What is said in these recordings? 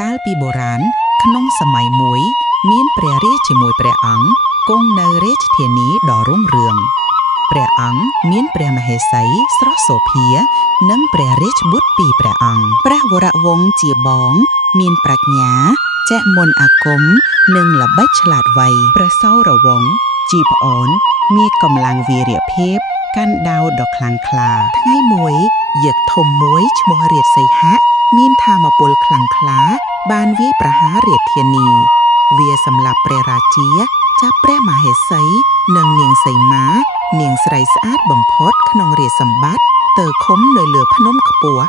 កាលពីបុរាណក្នុងសម័យមួយមានព្រះរាជជាមួយព្រះអង្គគង់នៅរាជធានីដ៏រុងរឿងព្រះអង្គមានព្រះមហេសីស្រស់សូភានិងព្រះរាជបុត្រពីរព្រះអង្គព្រះវរវង្សជាបងមានប្រាជ្ញាចេះមន្តអាគមនិងល្បិចឆ្លាតវៃព្រះសោរវង្សជាប្អូនមានកម្លាំងវីរភាពកាន់ដាវដ៏ខ្លាំងក្លាថ្ងៃមួយយក្សធំមួយឈ្មោះរាជសីហៈមានថាមពលខ្លាំងក្លាបានវាយប្រហាររាជធានីវាសម្លាប់ព្រះរាជាចាប់ព្រះមហេសីនិងនាងសីមានាងស្រីស្អាតបំផុតក្នុងរាជសម្បត្តិទៅឃុំនៅលើភ្នំខ្ពស់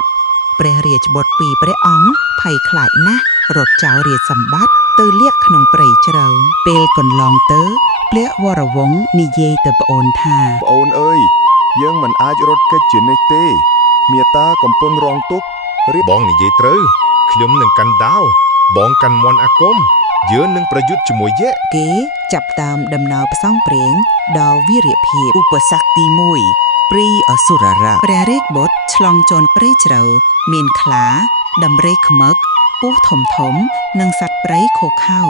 ព្រះរាជបុត្រពីរព្រះអង្គភ័យខ្លាចណាស់រត់ចោលរាជសម្បត្តិទៅលាក់ក្នុងព្រៃជ្រៅពេលកន្លងទៅព្រះវរវង្សនិយាយទៅប្អូនថាប្អូនអើយយើងមិនអាចរត់គេចជានេះទេមាតាកំពុងរងទុក្ខបងនិយាយត្រូវខ្ញុំនឹងកាន់ដាវបងកាន់មន្តអាគមយើងនឹងប្រយុទ្ធជាមួយយក្សគេចាប់តាមដំណើរផ្សងព្រេងដ៏វីរភាពឧបសគ្គទី1ព្រីអសុររៈព្រះរាជបុត្រឆ្លងជន់ព្រៃជ្រៅមានខ្លាដំរីខ្មឹកពស់ធំធំនិងសត្វព្រៃខូខៅ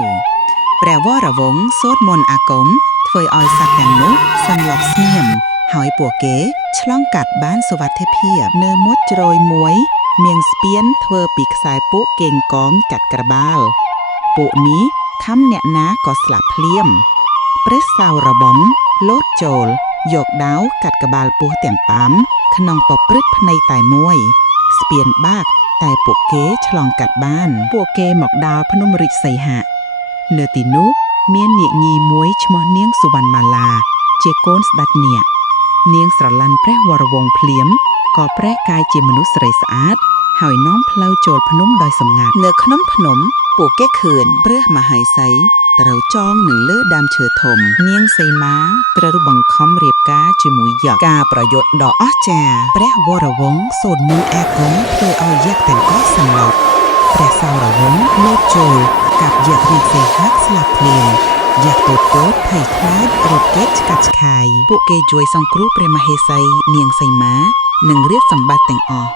ព្រះវរវង្សសូត្រមន្តអាគមធ្វើឲ្យសត្វទាំងនោះសន្លប់ស្ងៀមហើយពួកគេឆ្លងកាត់បានសុវត្ថិភាពនៅមុតជ្រោយមួយមានស្ពានធ្វើពីខ្សែពួកកេងកងចាត់ក្របាលពួកនេះខំអ្នកណាក៏ស្លាប់ភ្លាមព្រះសោរបំលោតចូលយកដាវកាត់ក្បាលពស់ទាំងប៉ាំក្នុងពព្រឹត្តភ្នែកតែមួយស្ពានបាក់តែពួកគេឆ្លងកាត់បានពួកគេមកដល់ភ្នំរាជសីហៈនៅទីនោះមាននាគញីមួយឈ្មោះនាងសុវណ្ណមាឡាជាកូនស្ដេចនាគនាងស្រឡាញ់ព្រះវរវង្សភ្លាមក៏ប្រែកាយជាមនុស្សស្រីស្អាតហើយនាំផ្លូវចូលភ្នំដោយសម្ងាត់នៅក្នុងភ្នំពួកគេឃើញព្រះមហេសីត្រូវចងនៅលើដើមឈើធំនាងសីមាត្រូវបង្ខំរៀបការជាមួយយក្សការប្រយុទ្ធដ៏អស្ចារ្យព្រះវរវង្សសូត្រមន្តអាគមធ្វើឲ្យយក្សទាំងកោះសន្លប់ព្រះសោរវង្សលោតចូលកាប់យក្សរាជសីហៈស្លាប់ភ្លាមយក្សតូចភ័យខ្លាចរត់គេចឆ្កាត់ឆ្កាយពួកគេជួយសង្គ្រោះព្រះមហេសីនាងសីមានិងរាជសម្បត្តិទាំងអស់